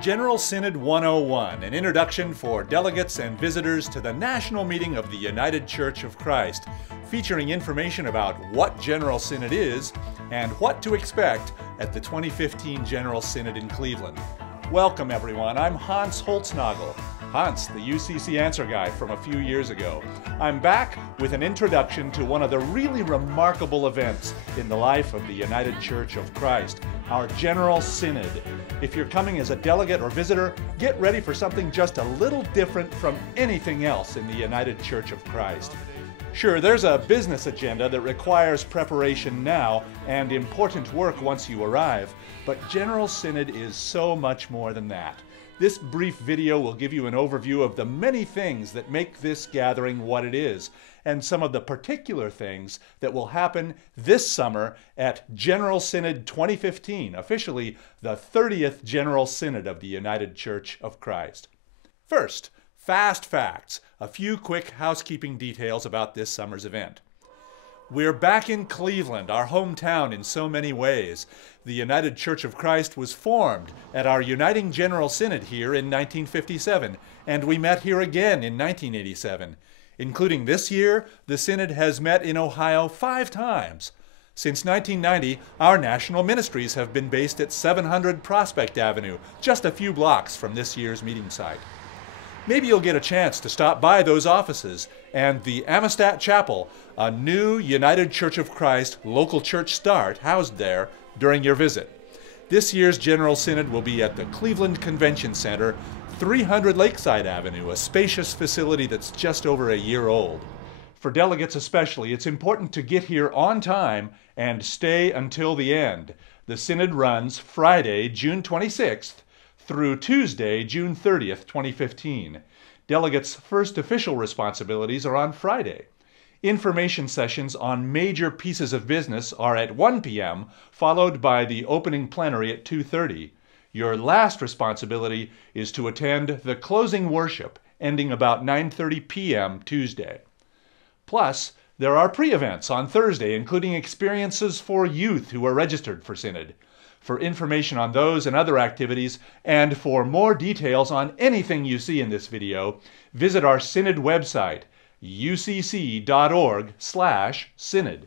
General Synod 101, an introduction for delegates and visitors to the National Meeting of the United Church of Christ, featuring information about what General Synod is and what to expect at the 2015 General Synod in Cleveland. Welcome everyone, I'm Hans Holznagel. Hans, the UCC answer guy from a few years ago. I'm back with an introduction to one of the really remarkable events in the life of the United Church of Christ, our General Synod. If you're coming as a delegate or visitor, get ready for something just a little different from anything else in the United Church of Christ. Sure, there's a business agenda that requires preparation now and important work once you arrive, but General Synod is so much more than that. This brief video will give you an overview of the many things that make this gathering what it is, and some of the particular things that will happen this summer at General Synod 2015, officially the 30th General Synod of the United Church of Christ. First, fast facts, a few quick housekeeping details about this summer's event. We're back in Cleveland, our hometown in so many ways. The United Church of Christ was formed at our Uniting General Synod here in 1957, and we met here again in 1987. Including this year, the Synod has met in Ohio 5 times. Since 1990, our national ministries have been based at 700 Prospect Avenue, just a few blocks from this year's meeting site. Maybe you'll get a chance to stop by those offices and the Amistad Chapel, a new United Church of Christ local church start housed there during your visit. This year's General Synod will be at the Cleveland Convention Center, 300 Lakeside Avenue, a spacious facility that's just over a year old. For delegates especially, it's important to get here on time and stay until the end. The Synod runs Friday, June 26th, through Tuesday, June 30th, 2015. Delegates' first official responsibilities are on Friday. Information sessions on major pieces of business are at 1 p.m., followed by the opening plenary at 2:30. Your last responsibility is to attend the closing worship, ending about 9:30 p.m. Tuesday. Plus, there are pre-events on Thursday, including experiences for youth who are registered for Synod. For information on those and other activities, and for more details on anything you see in this video, visit our Synod website, ucc.org/synod.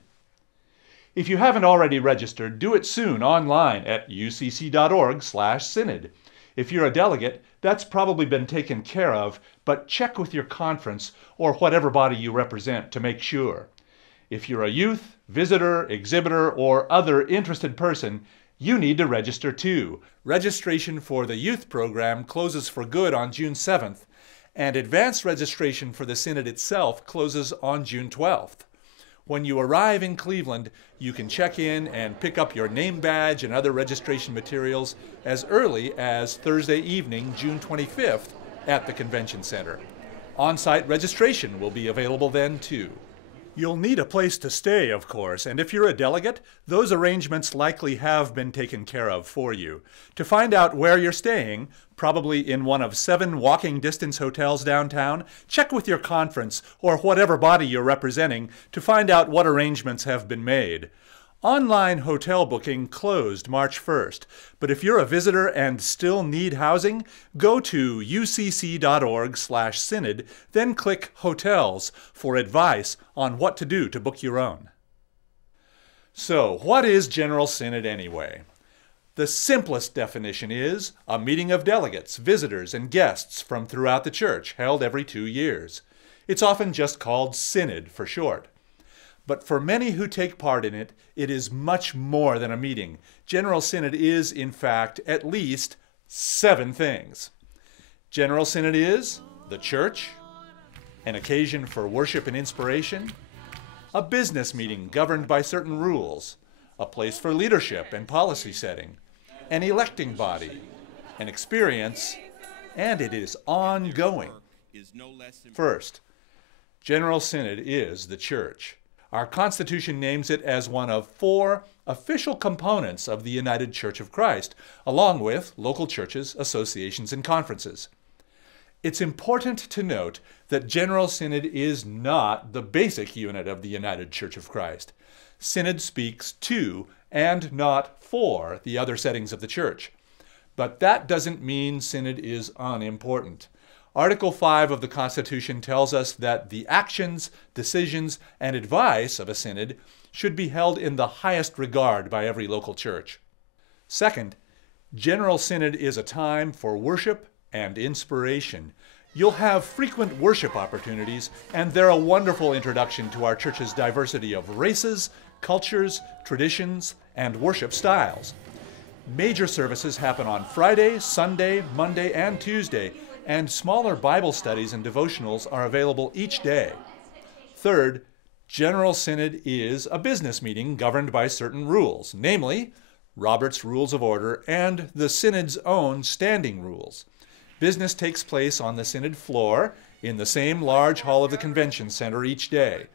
If you haven't already registered, do it soon online at ucc.org/synod. If you're a delegate, that's probably been taken care of, but check with your conference or whatever body you represent to make sure. If you're a youth, visitor, exhibitor, or other interested person, you need to register too. Registration for the youth program closes for good on June 7th, and advanced registration for the Synod itself closes on June 12th. When you arrive in Cleveland, you can check in and pick up your name badge and other registration materials as early as Thursday evening, June 25th, at the Convention Center. On-site registration will be available then too. You'll need a place to stay, of course, and if you're a delegate, those arrangements likely have been taken care of for you. To find out where you're staying, probably in one of 7 walking distance hotels downtown, check with your conference or whatever body you're representing to find out what arrangements have been made. Online hotel booking closed March 1st, but if you're a visitor and still need housing, go to ucc.org/synod, then click Hotels for advice on what to do to book your own. So, what is General Synod anyway? The simplest definition is a meeting of delegates, visitors, and guests from throughout the church, held every 2 years. It's often just called Synod for short. But for many who take part in it, it is much more than a meeting. General Synod is, in fact, at least 7 things. General Synod is the church, an occasion for worship and inspiration, a business meeting governed by certain rules, a place for leadership and policy setting, an electing body, an experience, and it is ongoing. First, General Synod is the church. Our Constitution names it as one of 4 official components of the United Church of Christ, along with local churches, associations, and conferences. It's important to note that General Synod is not the basic unit of the United Church of Christ. Synod speaks to and not for the other settings of the church. But that doesn't mean synod is unimportant. Article 5 of the Constitution tells us that the actions, decisions, and advice of a synod should be held in the highest regard by every local church. Second, General Synod is a time for worship and inspiration. You'll have frequent worship opportunities, and they're a wonderful introduction to our church's diversity of races, cultures, traditions, and worship styles. Major services happen on Friday, Sunday, Monday, and Tuesday, and smaller Bible studies and devotionals are available each day. Third, General Synod is a business meeting governed by certain rules, namely Robert's Rules of Order and the Synod's own standing rules. Business takes place on the Synod floor in the same large hall of the Convention Center each day.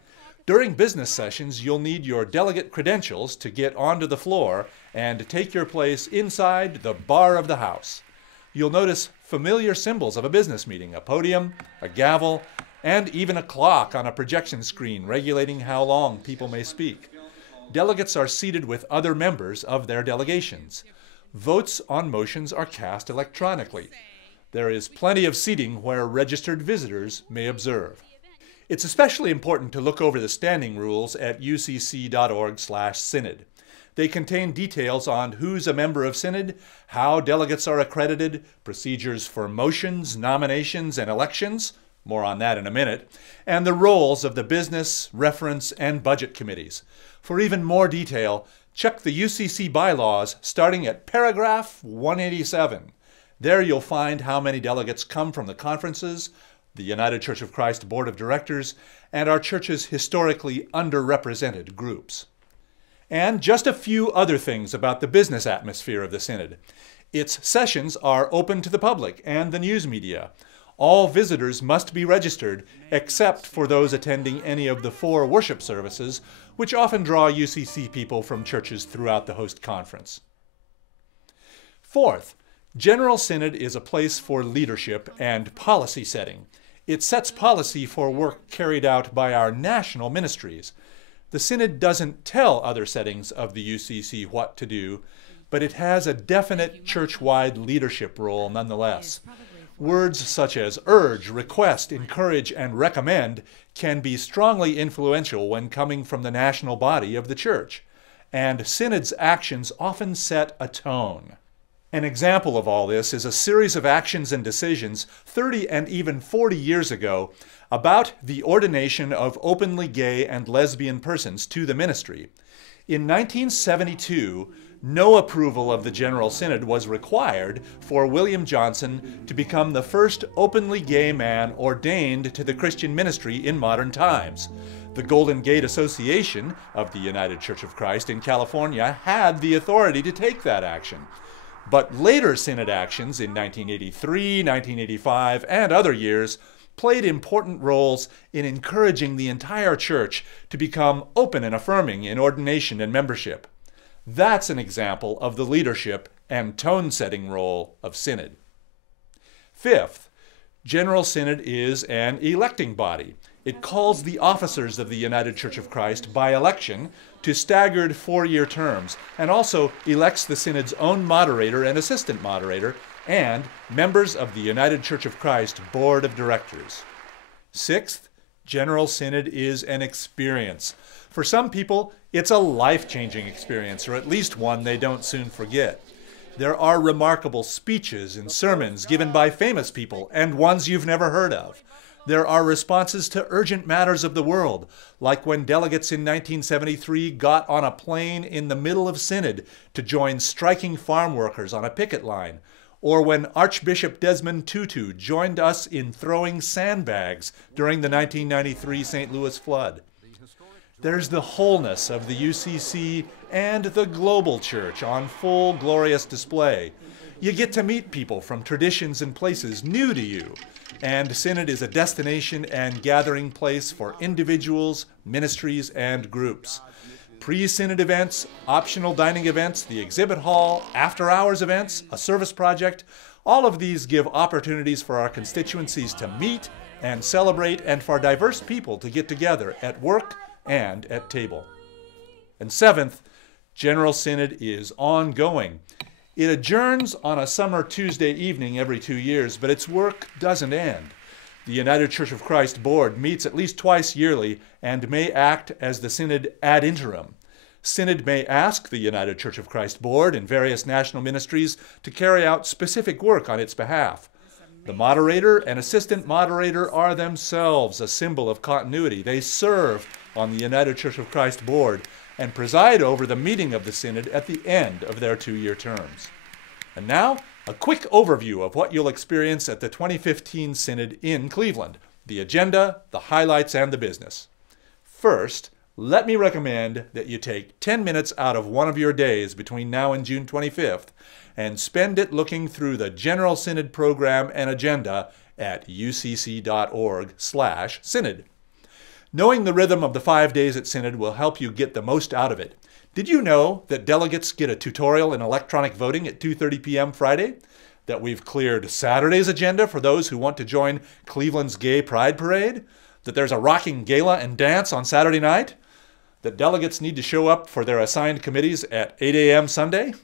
During business sessions, you'll need your delegate credentials to get onto the floor and take your place inside the bar of the house. You'll notice familiar symbols of a business meeting, a podium, a gavel, and even a clock on a projection screen regulating how long people may speak. Delegates are seated with other members of their delegations. Votes on motions are cast electronically. There is plenty of seating where registered visitors may observe. It's especially important to look over the standing rules at ucc.org/synod. They contain details on who's a member of Synod, how delegates are accredited, procedures for motions, nominations, and elections, more on that in a minute, and the roles of the business, reference, and budget committees. For even more detail, check the UCC bylaws starting at paragraph 187. There you'll find how many delegates come from the conferences, the United Church of Christ Board of Directors, and our church's historically underrepresented groups. And just a few other things about the business atmosphere of the Synod. Its sessions are open to the public and the news media. All visitors must be registered, except for those attending any of the 4 worship services, which often draw UCC people from churches throughout the host conference. Fourth, General Synod is a place for leadership and policy setting. It sets policy for work carried out by our national ministries. The Synod doesn't tell other settings of the UCC what to do, but it has a definite church-wide leadership role nonetheless. Words such as urge, request, encourage, and recommend can be strongly influential when coming from the national body of the church, and Synod's actions often set a tone. An example of all this is a series of actions and decisions 30 and even 40 years ago about the ordination of openly gay and lesbian persons to the ministry. In 1972, no approval of the General Synod was required for William Johnson to become the first openly gay man ordained to the Christian ministry in modern times. The Golden Gate Association of the United Church of Christ in California had the authority to take that action. But later Synod actions in 1983, 1985, and other years played important roles in encouraging the entire church to become open and affirming in ordination and membership. That's an example of the leadership and tone-setting role of Synod. Fifth, General Synod is an electing body. It calls the officers of the United Church of Christ by election to staggered 4-year terms, and also elects the Synod's own moderator and assistant moderator, and members of the United Church of Christ Board of Directors. Sixth, General Synod is an experience. For some people, it's a life-changing experience, or at least one they don't soon forget. There are remarkable speeches and sermons given by famous people, and ones you've never heard of. There are responses to urgent matters of the world, like when delegates in 1973 got on a plane in the middle of Synod to join striking farm workers on a picket line, or when Archbishop Desmond Tutu joined us in throwing sandbags during the 1993 St. Louis flood. There's the wholeness of the UCC and the global church on full glorious display. You get to meet people from traditions and places new to you, and Synod is a destination and gathering place for individuals, ministries, and groups. Pre-Synod events, optional dining events, the exhibit hall, after-hours events, a service project, all of these give opportunities for our constituencies to meet and celebrate, and for diverse people to get together at work and at table. And seventh, General Synod is ongoing. It adjourns on a summer Tuesday evening every 2 years, but its work doesn't end. The United Church of Christ Board meets at least twice yearly and may act as the Synod ad interim. Synod may ask the United Church of Christ Board and various national ministries to carry out specific work on its behalf. The moderator and assistant moderator are themselves a symbol of continuity. They serve on the United Church of Christ Board and preside over the meeting of the Synod at the end of their 2-year terms. And now, a quick overview of what you'll experience at the 2015 Synod in Cleveland, the agenda, the highlights, and the business. First, let me recommend that you take 10 minutes out of one of your days between now and June 25th and spend it looking through the General Synod program and agenda at ucc.org/synod. Knowing the rhythm of the 5 days at Synod will help you get the most out of it. Did you know that delegates get a tutorial in electronic voting at 2:30 p.m. Friday? That we've cleared Saturday's agenda for those who want to join Cleveland's Gay Pride Parade? That there's a rocking gala and dance on Saturday night? That delegates need to show up for their assigned committees at 8 a.m. Sunday?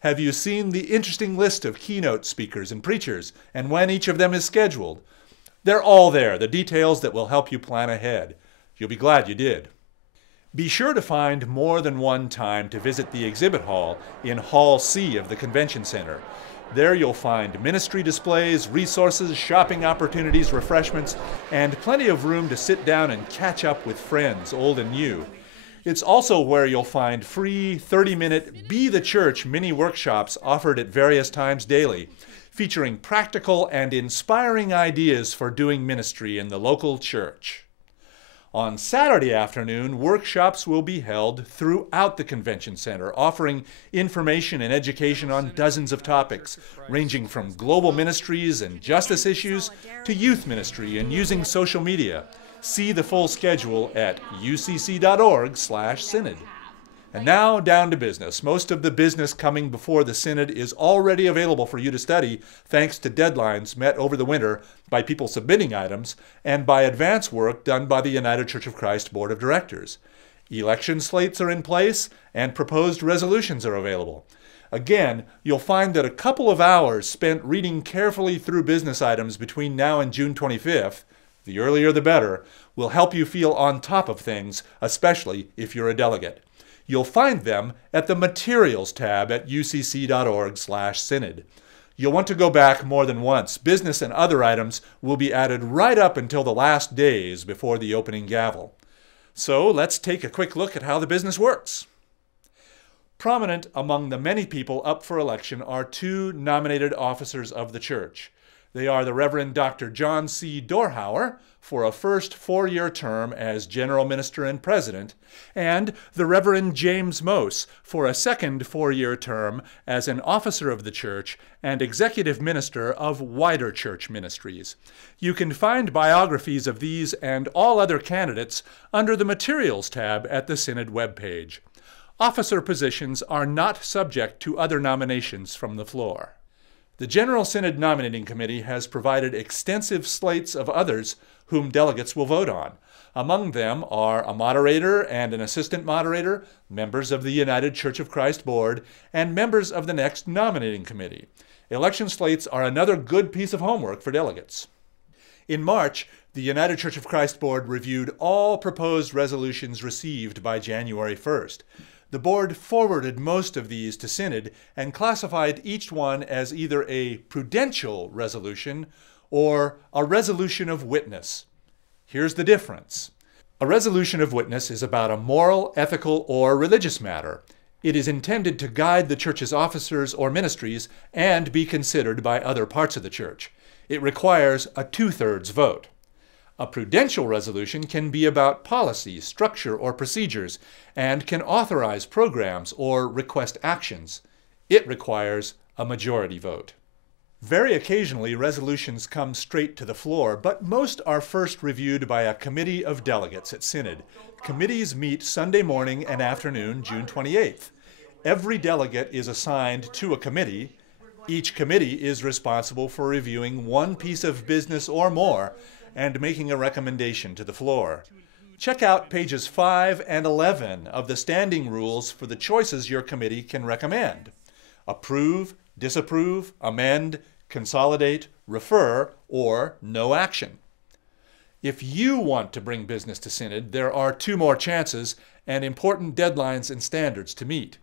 Have you seen the interesting list of keynote speakers and preachers and when each of them is scheduled? They're all there, the details that will help you plan ahead. You'll be glad you did. Be sure to find more than one time to visit the exhibit hall in Hall C of the Convention Center. There you'll find ministry displays, resources, shopping opportunities, refreshments, and plenty of room to sit down and catch up with friends, old and new. It's also where you'll find free 30-minute Be the Church mini workshops offered at various times daily, featuring practical and inspiring ideas for doing ministry in the local church. On Saturday afternoon, workshops will be held throughout the Convention Center, offering information and education on dozens of topics, ranging from global ministries and justice issues to youth ministry and using social media. See the full schedule at ucc.org/synod. And now, down to business. Most of the business coming before the Synod is already available for you to study, thanks to deadlines met over the winter by people submitting items and by advance work done by the United Church of Christ Board of Directors. Election slates are in place, and proposed resolutions are available. Again, you'll find that a couple of hours spent reading carefully through business items between now and June 25th, the earlier the better, will help you feel on top of things, especially if you're a delegate. You'll find them at the Materials tab at ucc.org/synod. You'll want to go back more than once. Business and other items will be added right up until the last days before the opening gavel. So let's take a quick look at how the business works. Prominent among the many people up for election are two nominated officers of the church. They are the Reverend Dr. John C. Dorhauer for a first 4-year term as General Minister and President, and the Reverend James Mose for a second 4-year term as an officer of the church and Executive Minister of wider church ministries. You can find biographies of these and all other candidates under the Materials tab at the Synod webpage. Officer positions are not subject to other nominations from the floor. The General Synod Nominating Committee has provided extensive slates of others whom delegates will vote on. Among them are a moderator and an assistant moderator, members of the United Church of Christ Board, and members of the next nominating committee. Election slates are another good piece of homework for delegates. In March, the United Church of Christ Board reviewed all proposed resolutions received by January 1st. The board forwarded most of these to Synod and classified each one as either a Prudential Resolution or a Resolution of Witness. Here's the difference. A Resolution of Witness is about a moral, ethical, or religious matter. It is intended to guide the church's officers or ministries and be considered by other parts of the church. It requires a 2/3 vote. A prudential resolution can be about policy, structure, or procedures, and can authorize programs or request actions. It requires a majority vote. Very occasionally, resolutions come straight to the floor, but most are first reviewed by a committee of delegates at Synod. Committees meet Sunday morning and afternoon, June 28th. Every delegate is assigned to a committee. Each committee is responsible for reviewing one piece of business or more and making a recommendation to the floor. Check out pages 5 and 11 of the standing rules for the choices your committee can recommend. approve, disapprove, amend, consolidate, refer, or no action. If you want to bring business to Synod, there are 2 more chances and important deadlines and standards to meet.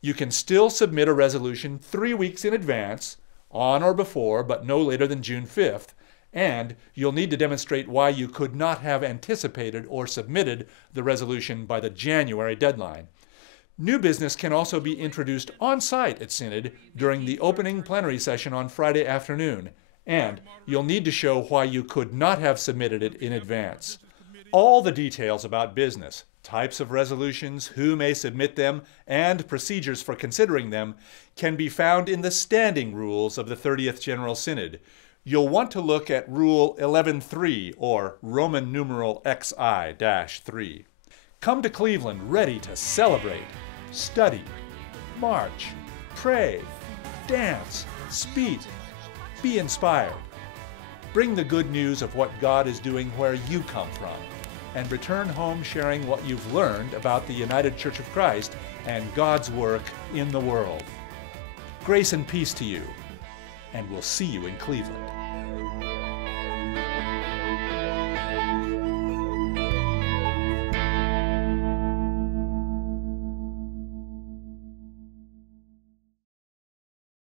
You can still submit a resolution 3 weeks in advance, on or before, but no later than June 5th, and you'll need to demonstrate why you could not have anticipated or submitted the resolution by the January deadline. New business can also be introduced on-site at Synod during the opening plenary session on Friday afternoon, and you'll need to show why you could not have submitted it in advance. All the details about business, types of resolutions, who may submit them, and procedures for considering them can be found in the standing rules of the 30th General Synod. You'll want to look at Rule 11.3 or Roman numeral XI-3. Come to Cleveland ready to celebrate, study, march, pray, dance, speak, be inspired. Bring the good news of what God is doing where you come from, and return home sharing what you've learned about the United Church of Christ and God's work in the world. Grace and peace to you, and we'll see you in Cleveland.